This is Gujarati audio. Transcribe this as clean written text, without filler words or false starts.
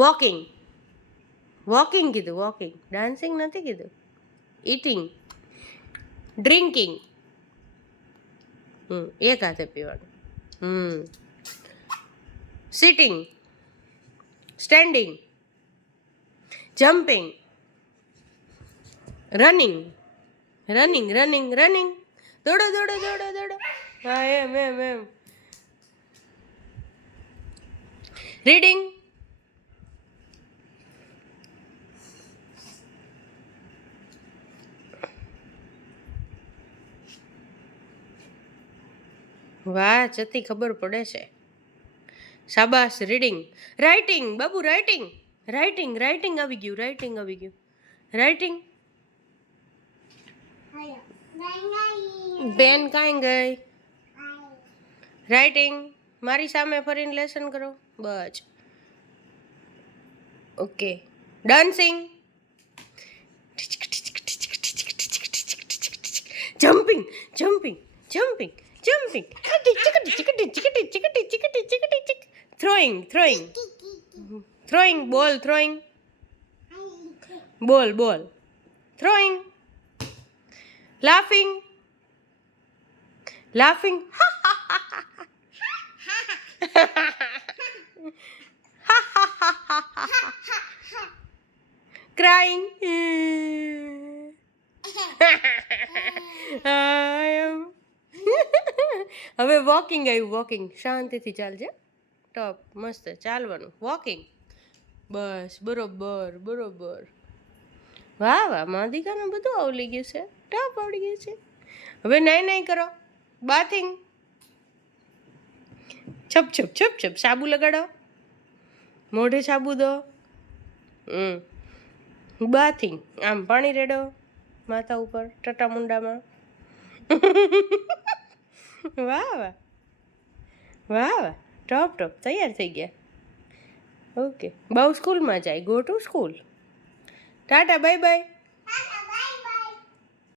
વોકિંગ વોકિંગ કીધું, વોકિંગ, ડાન્સિંગ નથી કીધું. ઇટિંગ, ડ્રિંકિંગ, એક હાથે પીવાનું. Sitting, standing, jumping, running, running running running, દોડો દોડો દોડો દોડો. હા, એમ. રીડિંગ, વાહ જતી ખબર પડે છે, શાબાશ. Reading. Writing Babu, writing writing writing આવી ગયું, રાઇટિંગ આવી ગયું. રાઇટિંગ, પેન કાંઈ ગઈ. રાઇટિંગ, મારી સામે ફરીને લેસન કરો બસ. Okay. Dancing, jumping jumping jumping jumping, throwing throwing throwing, ball throwing, ball ball throwing. Laughing, laughing, crying. હવે વોકિંગ આવ્યું, વોકિંગ. શાંતિથી ચાલજે, ટોપ મસ્ત ચાલવાનું. વોકિંગ, બસ બરોબર બરોબર. વાહ વાહ, માદિકાને બધું આવડી ગયું છે, ટોપ આવડી ગયું છે. હવે નાઈ કરો. બાથિંગ, છપ છપ છપ છપ, સાબુ લગાડો, મોઢે સાબુ દો. બાથિંગ, આમ પાણી રેડો માથા ઉપર, ટટા મુંડામાં. વાહ વાહ વાહ વાહ, ટોપ ટોપ, તૈયાર થઈ ગયા. ઓકે, બહુ સ્કૂલમાં જાય. Go to school. Tata, bye bye.